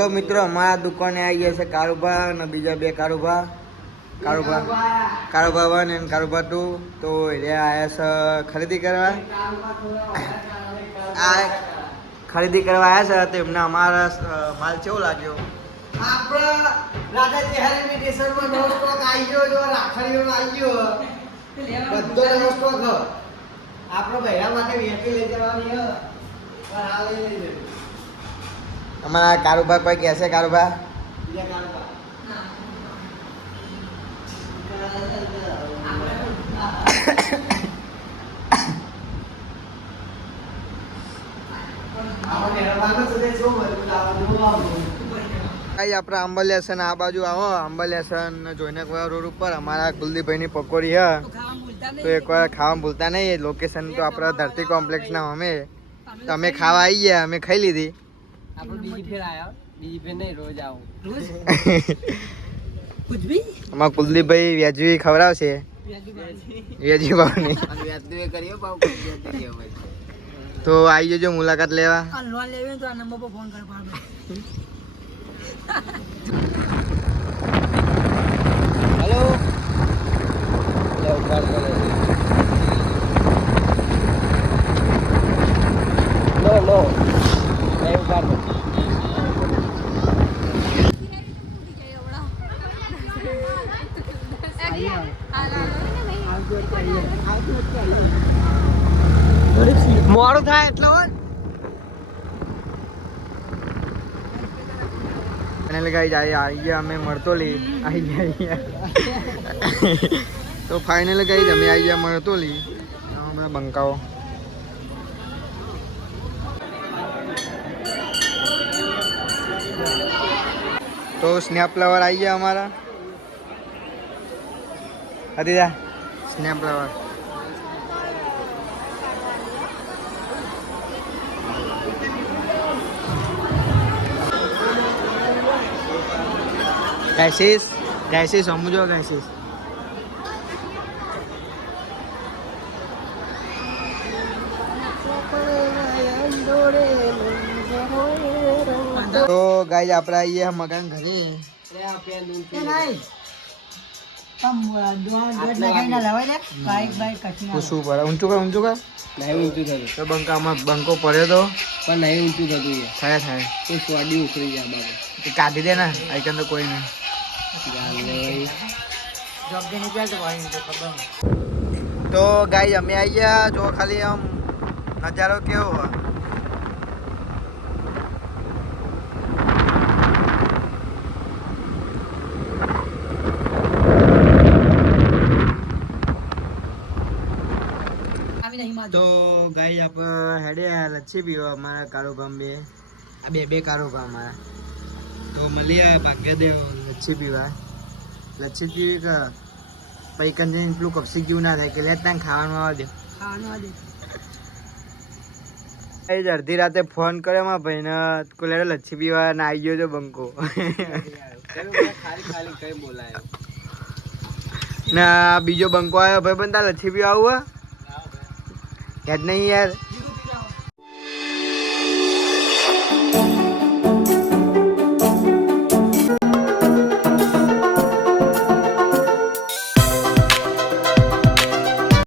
તો મિત્રો અમારા દુકાને આવી ગયા છે કારુભા અને બીજા બે કારુભા કારુભા 1 અને કારુભા 2. તો એ આયા છે ખરીદી કરવા આવ્યા છે. તો એમને અમારા માલ કેવો લાગ્યો? આપણા રાજા ચહેરાની સ્ટેશનમાં નવો સ્ટોક આવી ગયો જો રાખડીઓનો આવી ગયો બધો નવો સ્ટોક આપણો ભૈયા માટે વેચી લઈ જવાની હ પણ આ લઈ લેજો. અમારા કારુભા કોઈ કહેશે? કારુભા બીજા કારુભા આપણે આંબલિયાસન આ બાજુ આવો. આંબલિયાસન જોઈને રોડ ઉપર અમારા કુલદીપભાઈની પકોડી છે. તો એકવાર ખાવા ભૂલતા નહીં. લોકેશન તો આપણા ધરતી કોમ્પ્લેક્સના અમે તો અમે ખાવા આવી ગયા, અમે ખાઈ લીધી. અમારા કુલદીપભાઈ વ્યાજબી ખવડાવશે. વ્યાજબી ભાવની તો આવી જજો મુલાકાત લેવા. હેલો મોડું થાય એટલે હોય આવી ગયા અમે મળતોલી આવી ગયા. તો ફાઇનલ ગઈ અમે આવી ગયા મળતોલી. હમણાં બંકાઓ તો સ્નેપ ફ્લાવર આવી ગયા અમારા હતીજા સ્નેપ ફ્લાવર. ગैसेस સમજો ગैसेस. તો ગાઈસ આપણે આવીએ મકાન ઘરે. શું પડે? ઊંચું કર નહીં ઊંચું થતું. તો બંકો પડ્યો તો પણ નહીં ઊંચું થતું. થાય એ સ્વાડી ઉખડી જાય બાબા. કાઢી દે ને આઈકન તો કોઈ નહીં. તો ગાઈસ અમે આવી ગયા. જો ખાલી આમ નજારો કેવો હોય. તો ગાઈસ આપણે હેડે લચ્છી પીવા અમારા કારોબામ બે કારોબા અમારા. તો મળીએ ભાગ્યદેવ લચ્છી પીવા. લચ્છી પીવી કે પૈકન જઈને પેલું કપસી જેવું ના થાય કે લે ત્યાં ખાવાનું આવવા દે. અડધી રાતે ફોન કર્યો મારા ભાઈને કોલે લચ્છી પીવા ના આવી ગયો તો બંકો. ના બીજો બંકો આવ્યો ભાઈ બંધા લચ્છી પીવા આવું યાદ નહીં યાર.